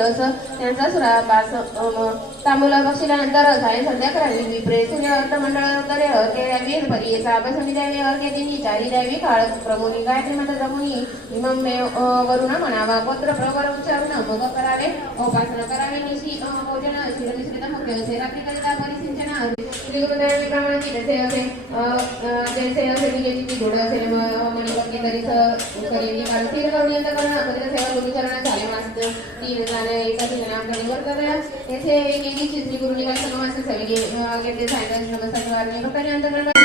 त्यांचा सुरापास तांबूल बक्षिल्यानंतर झाले संध्या करावी विप्रे सूर्यवर्त मंडळ करे केळ्यावी परियेचा बसवणी द्यावी अर्घ्यदिनी चारी द्यावी काळ प्रमुनी गायत्री मंत्र जमुनी इममे वरुण म्हणावा गोत्र प्रवर उच्चारून मग करावे उपासना करावी निशी भोजन शिरमिश्रित मुख्य असे रात्री करिता परिसिंचन श्री गुरुदेव प्रमाणाची जैसे असे निजेची जोड असेल मणिपत्नी तरी करेली कारण तीन करुणीयंत करणं अगोदर सेवा गुरुचरण झाले मास्त तीन जाणे एका नाम वर करूया येथे एक श्री गुरुनी काय समास सविगे घेतले सांगितलं नमस्कार वारणे भक्तांनी अंतर्गत